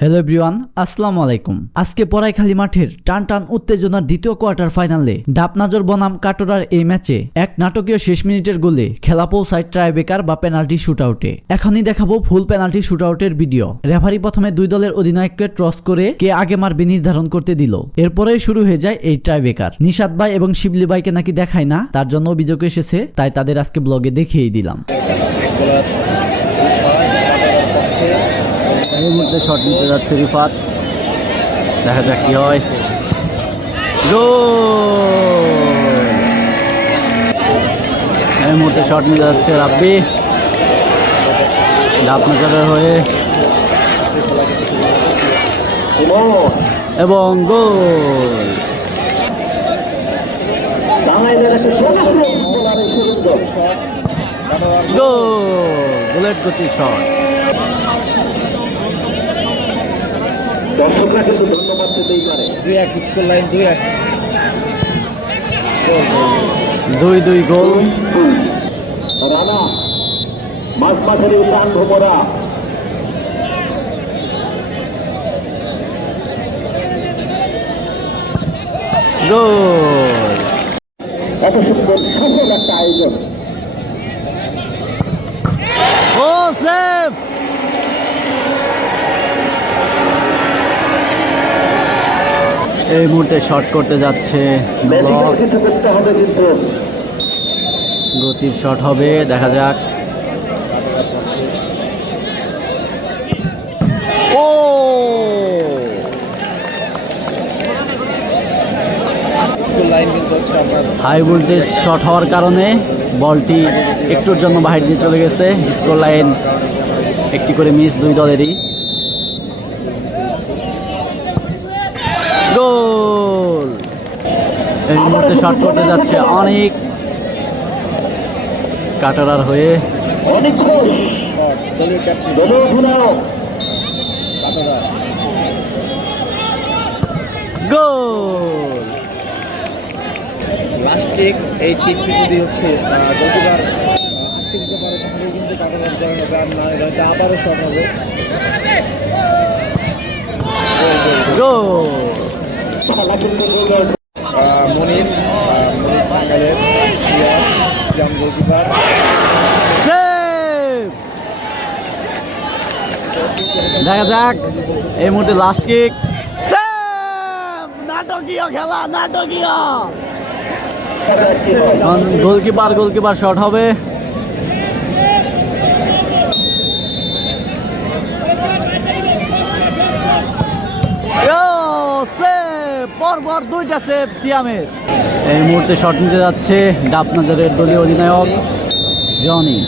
Hello ব্রিওয়ান আসসালামু আলাইকুম। আজকে পড়াইখালী মাঠের টান টান উত্তেজনার দ্বিতীয় কোয়ার্টার ফাইনালে ডাবনাজর বনাম কাটোরার এই ম্যাচে এক নাটকীয় শেষ মিনিটের গোলে খেলা পৌঁছায় ট্রাইবেকার বা পেনাল্টি শুটআউটে এখনই দেখাবো ফুল পেনাল্টি শুটআউটের ভিডিও রেফারি প্রথমে দুই দলের অধিনায়ককে ট্রস করে কে আগে মারবে নির্ধারণ করতে দিল। এরপরেই শুরু হয়ে যায় এই ট্রাইবেকার নিশাদ ভাই এবং শিবলি ভাইকে নাকি দেখায় না, তার জন্য অভিযোগ এসেছে, তাই তাদের আজকে ব্লগে দেখিয়েই দিলাম। এই মুহূর্তে শট নিতে যাচ্ছে রিফাত। দেখা যাক কি হয়! এই মুহূর্তে শট নিতে যাচ্ছে রাব্বি। ডাবনাজারের হয়ে। এবং গোল! গোল! বুলেট গতি শট দর্শকরা কিন্তু ধন্যবাদ দিতেই পারে। দুই এক স্কুল লাইন দুই এক। দুই দুই গোল। রানা মাঝ মাঝারি উদ্যান ভোমরা গোল। এত সুন্দর সফল একটা আয়োজন ও সেভ এই মুহূর্তে শট করতে যাচ্ছে গতির শট হবে দেখা যাক। ও! হাই ভোল্টেজ শট হওয়ার কারণে বলটি একটুর জন্য বাহির দিয়ে চলে গেছে। স্কোর লাইন একটি করে মিস দুই দলেরই। এই মুহূর্তে শট করতে যাচ্ছে অনেক কাটারার হয়ে। গোল! লাস্ট কিক এই কিকটি যদি হচ্ছে গতিবার আটকে দিতে পারে তাহলে কিন্তু কাটারার জয় হবে আর না এটা আবারও শট হবে। গোল। ইয়াং গোলকিপার দেখা যাক এই মুহূর্তে লাস্ট কিক নাটকীয় খেলা নাটকীয়! গোলকিপার গোলকিপার শট হবে। পরপর সিয়ামের। এই মুহূর্তে শট নিতে যাচ্ছে ডাবনাজারের দলীয় অধিনায়ক জনি।